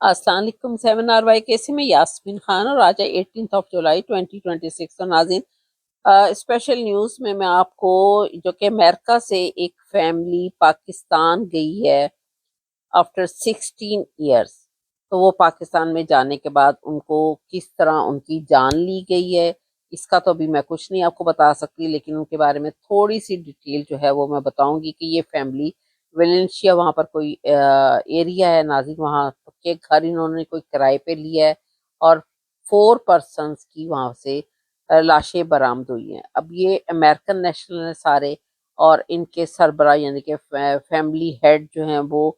السلام علیکم 7 RY میں یاسمین خان اور آج ہے 18 جولائی 2026۔ تو ناظرین اسپیشل نیوز میں آپ کو جو کہ امریکہ سے ایک فیملی پاکستان گئی ہے آفٹر 16 ایئرس، تو وہ پاکستان میں جانے کے بعد ان کو کس طرح ان کی جان لی گئی ہے اس کا تو ابھی میں کچھ نہیں آپ کو بتا سکتی، لیکن ان کے بارے میں تھوڑی سی ڈیٹیل جو ہے وہ میں بتاؤں گی کہ یہ فیملی ویلنشیا وہاں پر کوئی ایریا ہے ناظرین، وہاں کے گھر انہوں نے کوئی کرائے پہ لیا ہے اور 4 پرسنس کی وہاں سے لاشیں برآمد ہوئی ہیں۔ اب یہ امریکن نیشنل ہیں سارے، اور ان کے سربراہ یعنی کہ فیملی ہیڈ جو ہیں وہ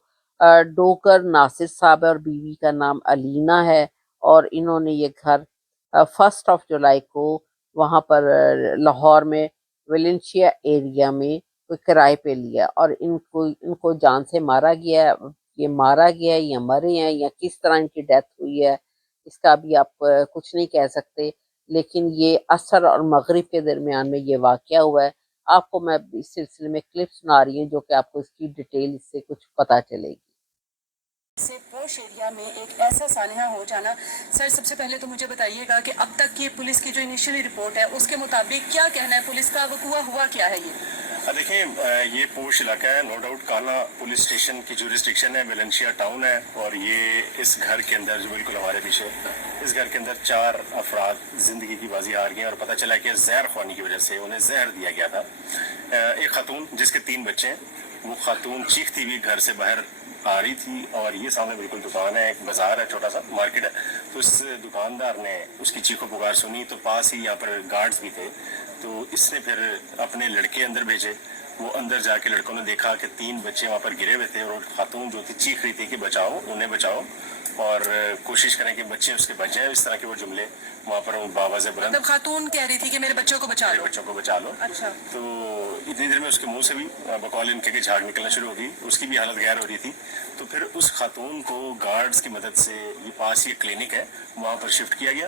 ڈوکر ناصر صاحب ہے اور بیوی کا نام علینا ہے، اور انہوں نے یہ گھر 1 جولائی کو وہاں پر لاہور میں ویلنشیا ایریا میں کوئی کرائے پہ لیا، اور ان کو جان سے مارا گیا ہے۔ یہ مارا گیا ہے یا مرے ہیں یا کس طرح ان کی ڈیتھ ہوئی ہے اس کا بھی آپ کچھ نہیں کہہ سکتے، لیکن یہ عصر اور مغرب کے درمیان میں یہ واقعہ ہوا ہے۔ آپ کو میں اس سلسلے میں کلپ سنا رہی ہوں جو کہ آپ کو اس کی ڈیٹیل اس سے کچھ پتہ چلے گی۔ سے پوش ایریا میں ایک ایسا سانحہ ہو جانا۔ سر سب سے پہلے تو مجھے بتائیے گا کہ اب تک کی پولیس کی جو انیشلی رپورٹ ہے اس کے مطابق کیا کہنا ہے پولیس کا، وقوع ہوا کیا ہے یہ؟ دیکھیں یہ پوش علاقہ ہے، نو ڈاؤٹ کالا پولیس اسٹیشن کی جورسڈکشن ہے، ویلنشیا ٹاؤن ہے، اور یہ اس گھر کے اندر جو بالکل ہمارے پیچھے اس گھر کے اندر 4 افراد زندگی کی بازی ہار گئے، اور پتہ چلا کہ زہر خوانی کی وجہ سے انہیں زہر دیا گیا تھا۔ ایک خاتون جس کے 3 بچے ہیں، وہ خاتون چیختی ہوئی گھر سے باہر آ رہی تھی، اور یہ سامنے بالکل دکان ہے، ایک بازار ہے، چھوٹا سا مارکیٹ ہے، تو اس دکاندار نے اس کی چیخو پکار سنی، تو پاس ہی یہاں پر گارڈز بھی تھے، تو اس نے پھر اپنے لڑکے اندر بھیجے۔ وہ اندر جا کے لڑکوں نے دیکھا کہ 3 بچے وہاں پر گرے ہوئے تھے، اور خاتون جو تھی چیخ رہی تھی کہ بچاؤ انہیں بچاؤ، اور کوشش کریں کہ بچے اس کے بچ جائیں، اس طرح کے وہ جملے وہاں پر بابا سے بلند، مطلب خاتون کہہ رہی تھی کہ میرے بچوں کو بچا لو، بچوں کو بچا لو۔ اچھا، تو اتنی دیر میں اس کے منہ سے بھی بقول ان کے جھاگ نکلنا شروع ہو گئی، اس کی بھی حالت غیر ہو رہی تھی۔ تو پھر اس خاتون کو گارڈز کی مدد سے، یہ پاس ہی ایک کلینک ہے وہاں پر شفٹ کیا گیا،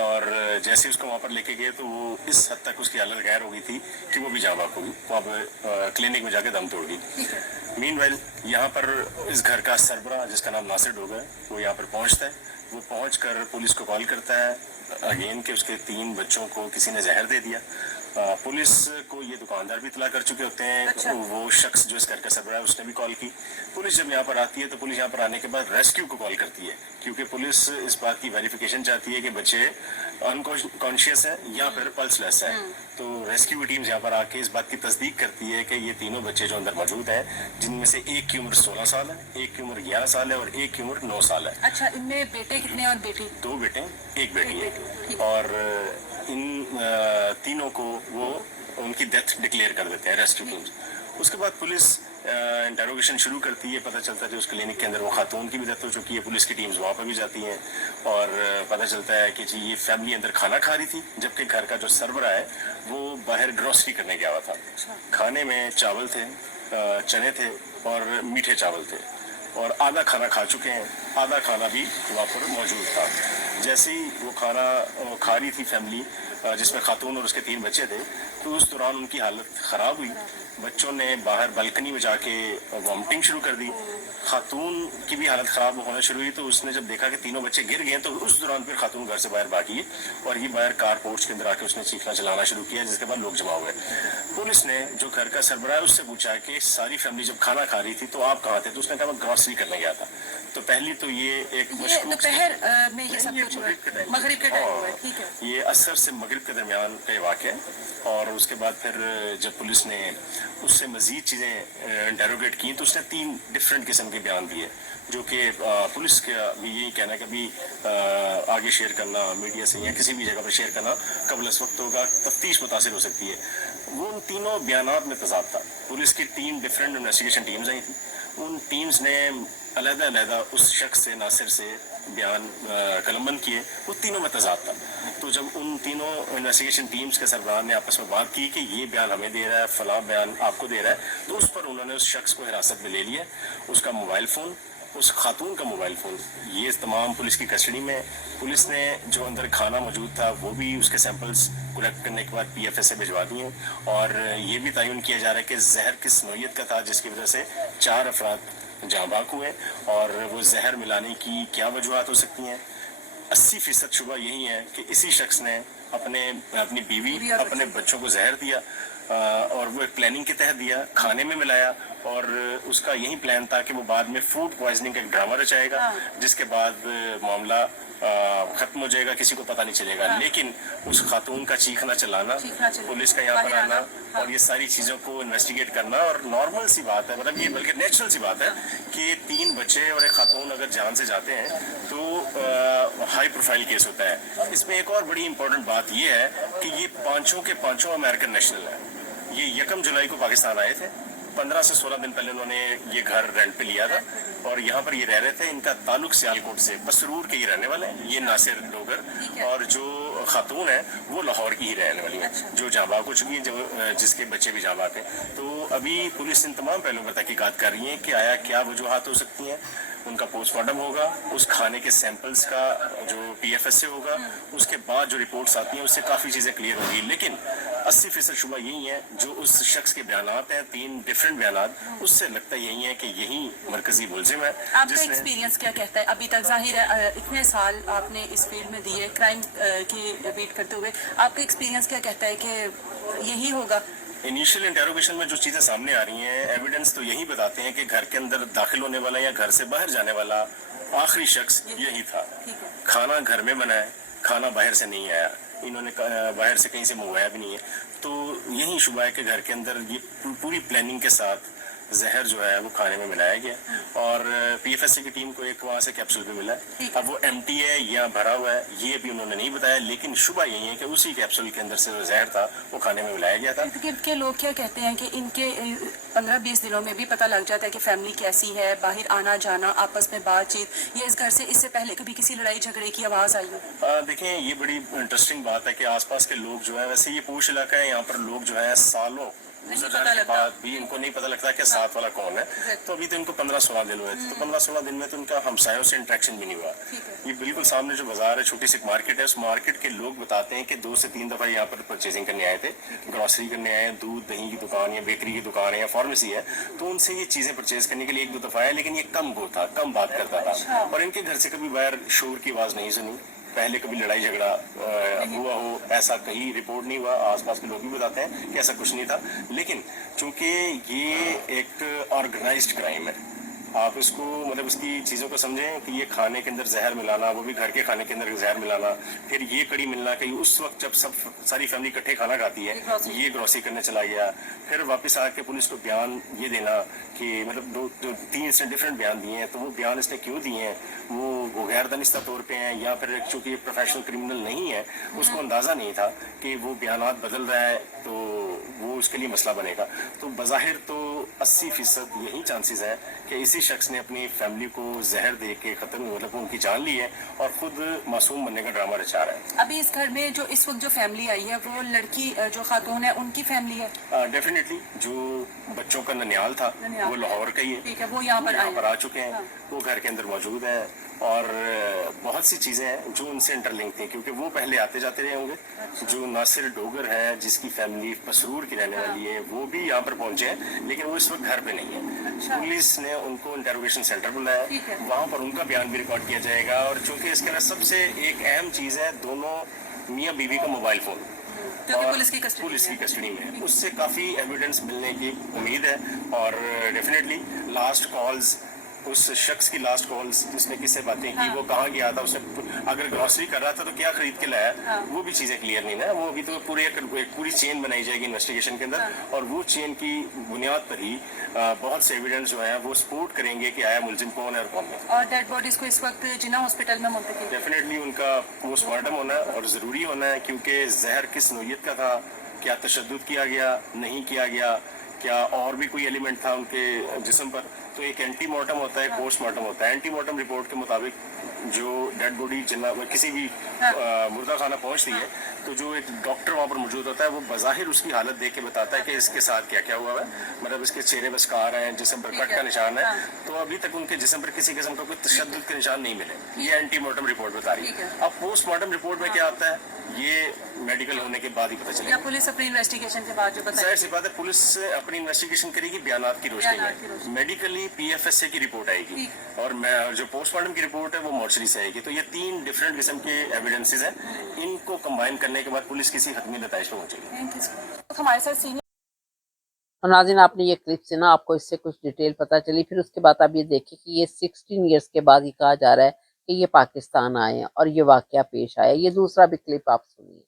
اور جیسے اس کو وہاں پر لے کے گئے تو وہ اس حد تک اس کی حالت غیر ہو گئی تھی کہ وہ بھی جاں بحق ہو گئی، وہاں پہ کلینک میں جا کے دم توڑ گئی۔ مین وائل یہاں پر اس گھر کا سربراہ جس کا نام ناصر ڈوگا ہے، وہ یہاں پر پہنچتا ہے، وہ پہنچ کر پولیس کو کال کرتا ہے اگین کہ اس کے 3 بچوں کو کسی نے زہر دے دیا۔ پولیس کو یہ دکاندار بھی اطلاع کر چکے ہوتے ہیں، اچھا، وہ شخص جو اس گھر کا سربراہ ہے اس نے بھی کال کی۔ پولیس جب یہاں پر آتی ہے تو پولیس یہاں پر آنے کے بعد ریسکیو کو کال کرتی ہے، کیونکہ پولیس اس بات کی ویریفیکیشن چاہتی ہے کہ بچے انکانشیس ہیں یا پھر پلس لیس ہیں۔ تو ریسکیو ٹیمز یہاں پر آ کے اس بات کی تصدیق کرتی ہے کہ یہ تینوں بچے جو اندر موجود ہیں، جن میں سے ایک کی عمر 16 سال ہے، ایک کی عمر 11 سال ہے، اور ایک کی عمر 9 سال ہے۔ اچھا، ان میں بیٹے کتنے اور بیٹی؟ 2 بیٹے ایک بیٹی ہے، اور ان تینوں کو وہ ان کی ڈیتھ ڈکلیئر کر دیتے ہیں ریسکیو ٹیمز۔ اس کے بعد پولیس انٹروگیشن شروع کرتی ہے، پتہ چلتا ہے کہ اس کلینک کے اندر وہ خاتون کی بھی ڈیتھ ہو چکی ہے، پولیس کی ٹیمز وہاں پہ بھی جاتی ہیں، اور پتہ چلتا ہے کہ جی یہ فیملی اندر کھانا کھا رہی تھی، جبکہ گھر کا جو سربراہ ہے وہ باہر گروسری کرنے گیا ہوا تھا۔ کھانے میں چاول تھے، چنے تھے اور میٹھے چاول تھے، اور آدھا کھانا کھا چکے ہیں، آدھا کھانا بھی وہاں پر موجود تھا۔ جیسے ہی وہ کھانا کھا رہی تھی فیملی، جس میں خاتون اور اس کے 3 بچے تھے، تو اس دوران ان کی حالت خراب ہوئی، بچوں نے باہر بالکنی میں جا کے وامٹنگ شروع کر دی، خاتون کی بھی حالت خراب ہونا شروع ہوئی، تو اس نے جب دیکھا کہ تینوں بچے گر گئے تو اس دوران پھر خاتون گھر سے باہر بھاگی ہے، اور یہ باہر کار پورچ کے اندر آ کے اس نے چیخنا چلانا شروع کیا، جس کے بعد لوگ جمع ہوئے۔ پولیس نے جو گھر کا سربراہ ہے اس سے پوچھا کہ ساری فیملی جب کھانا کھا رہی تھی تو آپ کہاں تھے، تو اس نے کہا میں گروسری کرنے گیا تھا۔ تو پہلی تو یہ ایک یہ دوپہر میں یہ سب کچھ ہوا ہے، مغرب کے ٹائم ہوا ہے، ٹھیک ہے۔ یہ عصر سے مغرب کے درمیان کا یہ واقعہ ہے، اور اس کے بعد پھر جب پولیس نے اس سے مزید چیزیں انٹروگیٹ کی تو اس نے 3 ڈفرینٹ قسم کے بیان دیے، جو کہ پولیس کا بھی یہی کہنا ہے کہ ابھی آگے شیئر کرنا میڈیا سے یا کسی بھی جگہ پر شیئر کرنا قبل اس وقت ہوگا، تفتیش متاثر ہو سکتی ہے۔ وہ ان تینوں بیانات میں تضاد تھا، پولیس کی 3 ڈفرینٹ انویسٹیگیشن ٹیمز آئی تھیں، ان ٹیمز نے علیحدہ علیحدہ اس شخص سے ناصر سے بیان قلم بند کیے، وہ تینوں میں تضاد تھا۔ تو جب ان تینوں انویسٹیگیشن ٹیمز کے سربراہ نے آپس میں بات کی کہ یہ بیان ہمیں دے رہا ہے، فلاں بیان آپ کو دے رہا ہے، تو اس پر انہوں نے اس شخص کو حراست میں لے لیا، اس کا موبائل فون، اس خاتون کا موبائل فون، یہ تمام پولیس کی کسٹڈی میں۔ پولیس نے جو اندر کھانا موجود تھا وہ بھی اس کے سیمپلز کلیکٹ کرنے کے بعد PFS سے بھجوا دیے، اور یہ بھی تعین کیا جا رہا ہے کہ زہر کس نوعیت کا تھا جس کی وجہ سے 4 افراد जहाँ बाक हुए और वो जहर मिलाने की क्या वजूहत हो सकती हैं। 80% शुबा यही है कि इसी शख्स ने अपनी बीवी अपने बच्चों को जहर दिया और वो एक प्लानिंग के तहत दिया, खाने में मिलाया और उसका यही प्लान था कि वो बाद में फूड पॉइजनिंग का एक ड्रामा रचाएगा, जिसके बाद मामला खत्म हो जाएगा, किसी को पता नहीं चलेगा। लेकिन उस खातून का चीखना चिल्लाना, पुलिस का यहाँ पर आना और ये सारी चीज़ों को इन्वेस्टिगेट करना, और नॉर्मल सी बात है, मतलब ये बल्कि नेचुरल सी बात है कि 3 बच्चे और एक खातून अगर जान से जाते हैं तो हाई प्रोफाइल केस होता है। इसमें एक और बड़ी इंपॉर्टेंट बात ये है कि ये पांचों के पांचों अमेरिकन नेशनल हैं। ये 1 जुलाई को पाकिस्तान आए थे, 15 से 16 दिन पहले उन्होंने ये घर रेंट पे लिया था और यहाँ पर ये रह रहे थे। इनका ताल्लुक सियालकोट से, बसरूर के ही रहने वाले हैं ये नासिर डोगर, और जो खातून है वो लाहौर की ही रहने वाली है, जो जाबाक हो चुकी है, जो जिसके बच्चे भी जाबाक हैं। तो अभी पुलिस इन तमाम पहलुओं पर तहकीकात कर रही है कि आया क्या वजूहत हो सकती हैं। उनका पोस्टमार्टम होगा, उस खाने के सैंपल्स का जो PFS से होगा, उसके बाद जो रिपोर्ट्स आती हैं उससे काफ़ी चीज़ें क्लियर होगी। लेकिन 80% शुबा यही है, जो उस शख्स के बयानात हैं, 3 डिफरेंट बयानात, उससे लगता यही है कि यही मरकजी मुलजिम है। आपका एक्सपीरियंस क्या कहता है अभी तक? जाहिर है इतने साल आपने इस फील्ड में दिए क्राइम की बीट करते हुए, आपका एक्सपीरियंस क्या कहता है कि यही होगा? इनिशियल इंटेरोगेशन में जो चीज़ें सामने आ रही हैं, एविडेंस तो यही बताते हैं कि घर के अंदर दाखिल होने वाला या घर से बाहर जाने वाला आखिरी शख्स यही था। खाना घर में बना है, खाना बाहर से नहीं आया, इन्होंने बाहर से कहीं से मंगवाया भी नहीं है। तो यही शुबा है कि घर के अंदर ये पूरी प्लानिंग के साथ जहर जो है वो खाने में मिलाया गया और PFSC की टीम को एक वहाँ से कैप्सूल भी मिला है। अब वो empty है या भरा हुआ है ये भी उन्होंने नहीं बताया, लेकिन शुबा यही है कि उसी कैप्सूल के अंदर से जो जहर था वो खाने में मिलाया गया था। के लोग क्या कहते हैं कि इनके 15-20 दिनों में भी पता लग जाता है कि फैमिली कैसी है, बाहर आना जाना, आपस में बातचीत, ये इस घर से इससे पहले कभी किसी लड़ाई झगड़े की आवाज़ आई हो? देखें, ये बड़ी इंटरेस्टिंग बात है कि आसपास के लोग जो है, वैसे ये पूछ इलाका है, यहाँ पर लोग जो है सालों गुजर जाने के बाद भी इनको नहीं पता लगता कि साथ वाला कौन है। तो अभी तो इनको 15-16 दिन हुए थे, तो 15-16 दिन में तो इनका हमसायों से इंटरेक्शन भी नहीं हुआ। ये बिल्कुल सामने जो बाजार है, छोटी सी मार्केट है, उस मार्केट के लोग बताते हैं कि 2 से 3 दफा यहाँ पर परचेजिंग करने आए थे, ग्रॉसरी करने आए, दूध दही की दुकान या बेकरी की दुकान है या फार्मेसी है, तो उनसे ये चीजें परचेज करने के लिए 1-2 दफा आया, लेकिन ये कम वो था, कम बात करता था और इनके घर से कभी बाहर शोर की आवाज नहीं सुनी। पहले कभी लड़ाई झगड़ा हुआ हो ऐसा कहीं रिपोर्ट नहीं हुआ। आसपास के लोग भी बताते हैं कि ऐसा कुछ नहीं था, लेकिन चूंकि ये एक ऑर्गेनाइज्ड क्राइम है, आप इसको मतलब उसकी चीज़ों को समझें कि ये खाने के अंदर जहर मिलाना, वो भी घर के खाने के अंदर जहर मिलाना, फिर ये कड़ी मिलना कि उस वक्त जब सारी फैमिली इकट्ठे खाना खाती है, ये ग्रॉसरी करने चला गया, फिर वापस आके पुलिस को बयान ये देना कि मतलब 2-3 इसने डिफरेंट बयान दिए हैं, तो वो बयान इसने क्यों दिए हैं, वो गैर दानिस्ता तौर पे हैं या फिर चूँकि प्रोफेशनल क्रिमिनल नहीं है, उसको अंदाज़ा नहीं था कि वो बयानात बदल रहा है तो वो उसके लिए मसला बनेगा। तो बज़ाहिर तो 80% यही चांसेस हैं कि इसी शख्स ने अपनी फैमिली को जहर दे के ख़त्म मतलब उनकी जान ली है और ख़ुद मासूम बनने का ड्रामा रचा रहा है। अभी इस घर में जो इस वक्त जो फैमिली आई है, वो लड़की जो खातून है उनकी फैमिली है? डेफिनेटली जो बच्चों का ननियाल था वो लाहौर का ही है। ठीक है, वो यहाँ पर आ चुके हैं। वो घर के अंदर मौजूद है और बहुत सी चीज़ें हैं जो उनसे इंटरलिंक थी, क्योंकि वो पहले आते जाते रहे होंगे। जो नासिर डोगर है जिसकी फैमिली पसरूर की रहने वाली है, वो भी यहाँ पर पहुंचे हैं, लेकिन वो इस वक्त घर पे नहीं है। पुलिस ने उनको इंटरोगेशन सेंटर बुलाया, वहाँ पर उनका बयान भी रिकॉर्ड किया जाएगा। और चूंकि इसके अंदर सबसे एक अहम चीज़ है, दोनों मियाँ बीवी का मोबाइल फ़ोन पुलिस की कस्टडी में, उससे काफ़ी एविडेंस मिलने की उम्मीद है। और डेफिनेटली लास्ट कॉल्स, उस शख्स की लास्ट कॉल्स जिसने किससे बातें की, वो कहाँ गया था, उसने अगर ग्रॉसरी कर रहा था तो क्या खरीद के लाया, वो भी चीज़ें क्लियर नहीं है। वो अभी तो पूरी चेन बनाई जाएगी इन्वेस्टिगेशन के अंदर, और वो चेन की बुनियाद पर ही बहुत से एविडेंस जो है वो सपोर्ट करेंगे कि आया मुलजिम कौन है और कौन नहीं। और डेड बॉडीज को इस वक्त जिन्ना हॉस्पिटल में मुंतकिल? डेफिनेटली उनका पोस्टमार्टम होना है और ज़रूरी होना है, क्योंकि जहर किस नोयत का था, क्या तशद्दुद किया गया, नहीं किया गया, क्या और भी कोई एलिमेंट था उनके जिस्म पर। तो एक एंटीमार्टम होता है, पोस्टमार्टम होता है। एंटीमार्टम रिपोर्ट के मुताबिक जो डेड बॉडी किसी भी मुर्दा खाना पहुंचती है, तो जो एक डॉक्टर वहाँ पर मौजूद होता है, वो बज़ाहिर उसकी हालत देख के बताता है कि इसके साथ क्या क्या हुआ है। मतलब इसके चेहरे पर स्कार हैं, जिस्म पर कट का निशान है, तो अभी तक उनके जिस्म पर किसी किस्म का कोई तशद्दुद के निशान नहीं मिले। ये एंटीमार्टम रिपोर्ट बता रही है। अब पोस्टमार्टम रिपोर्ट में क्या आता है, ये मेडिकल होने के बाद ही पता चलेगा। पुलिस अपनी इन्वेस्टिगेशन के बाद जो बताएगी, जाहिर सी बात है पुलिस अपनी इन्वेस्टिगेशन करेगी बयानात की रोशनी में। मेडिकली की पीएफएसए की रिपोर्ट आएगी और जो पोस्टमार्टम की रिपोर्ट है वो मॉर्चरी से आएगी। तो ये 3 डिफरेंट किस्म के एविडेंसेस हैं, इनको कंबाइन करने के बाद पुलिस किसी हतमी नताइज पे पहुंचेगी। Thank you. हमारे साथ सीनियर और नाज़रीन, आपने ये क्लिप से ना आपको इससे कुछ डिटेल पता चली। फिर उसके बाद आप ये देखें कि ये 16 इयर्स के बाद ही कहा जा रहा है कि ये पाकिस्तान आए हैं और ये वाकया पेश आया। ये दूसरा भी क्लिप आप सुनिए।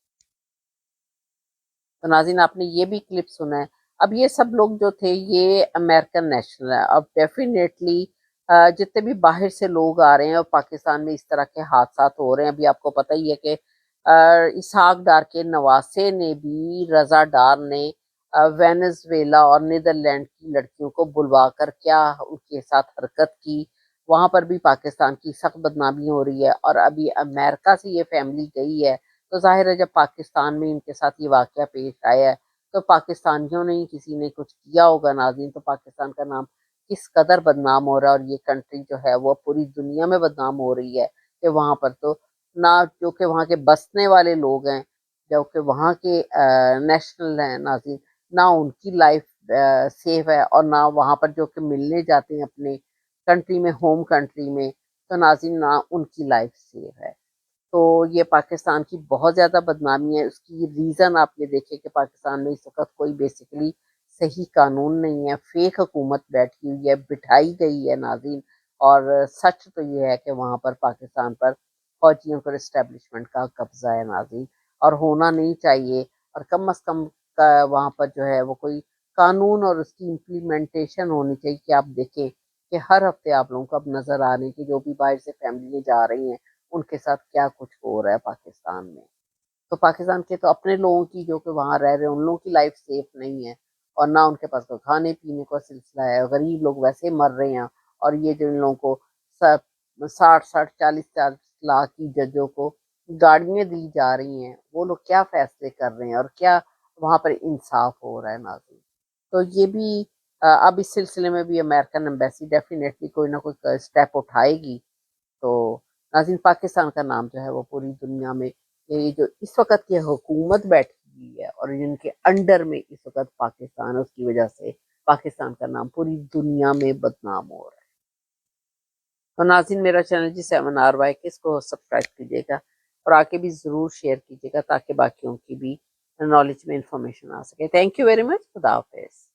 तो नाज़रीन, आपने ये भी क्लिप सुना है। अब ये सब लोग जो थे ये अमेरिकन नेशनल है। अब डेफिनेटली जितने भी बाहर से लोग आ रहे हैं और पाकिस्तान में इस तरह के हादसा हो रहे हैं। अभी आपको पता ही है कि इसहाक डार के नवासे ने भी, रजा डार ने वेनेजुएला और नीदरलैंड की लड़कियों को बुलवा कर क्या उनके साथ हरकत की। वहां पर भी पाकिस्तान की सख्त बदनामी हो रही है। और अभी अमेरिका से ये फैमिली गई है, तो जाहिर है जब पाकिस्तान में इनके साथ ये वाकया पेश आया है तो पाकिस्तानियों ने ही किसी ने कुछ किया होगा नाज़रीन। तो पाकिस्तान का नाम किस कदर बदनाम हो रहा है और ये कंट्री जो है वो पूरी दुनिया में बदनाम हो रही है कि वहाँ पर तो ना जो कि वहाँ के बसने वाले लोग हैं, जो कि वहाँ के नेशनल हैं नाज़रीन, ना उनकी लाइफ सेफ है और ना वहाँ पर जो कि मिलने जाते हैं अपने कंट्री में, होम कंट्री में, तो नाज़रीन ना उनकी लाइफ सेफ है। तो ये पाकिस्तान की बहुत ज़्यादा बदनामी है। उसकी रीज़न आप ये देखिए कि पाकिस्तान में इस वक्त कोई बेसिकली सही कानून नहीं है, फेक हुकूमत बैठी हुई है, बिठाई गई है नाज़रीन। और सच तो ये है कि वहाँ पर पाकिस्तान पर फौजियों और इस्टेब्लिशमेंट का कब्जा है नाज़रीन, और होना नहीं चाहिए। और कम अज़ कम वहाँ पर जो है वो कोई कानून और उसकी इम्प्लीमेंटेशन होनी चाहिए कि आप देखें कि हर हफ्ते आप लोगों को अब नज़र आ रही है कि जो भी बाहर से फैमिली जा रही हैं उनके साथ क्या कुछ हो रहा है पाकिस्तान में। तो पाकिस्तान के तो अपने लोगों की जो कि वहाँ रह रहे हैं उन लोगों की लाइफ सेफ नहीं है, और ना उनके पास कोई खाने पीने का सिलसिला है। गरीब लोग वैसे मर रहे हैं, और ये जो इन लोगों को 60-60 40-40 लाख की जजों को गाड़ियाँ दी जा रही हैं, वो लोग क्या फैसले कर रहे हैं और क्या वहाँ पर इंसाफ हो रहा है नाज़रीन। तो ये भी अब इस सिलसिले में भी अमेरिकन एम्बेसी डेफिनेटली कोई ना कोई स्टेप उठाएगी। तो नाज़रीन, पाकिस्तान का नाम जो है वो पूरी दुनिया में, ये जो इस वक्त की हुकूमत बैठी हुई है और जिनके अंडर में इस वक्त पाकिस्तान है, उसकी वजह से पाकिस्तान का नाम पूरी दुनिया में बदनाम हो रहा है। तो नाज़रीन, मेरा चैनल जी 7RY के, इसको सब्सक्राइब कीजिएगा और आके भी ज़रूर शेयर कीजिएगा ताकि बाकियों की भी नॉलेज में इंफॉर्मेशन आ सके। Thank you very much. खुदा हाफिज़।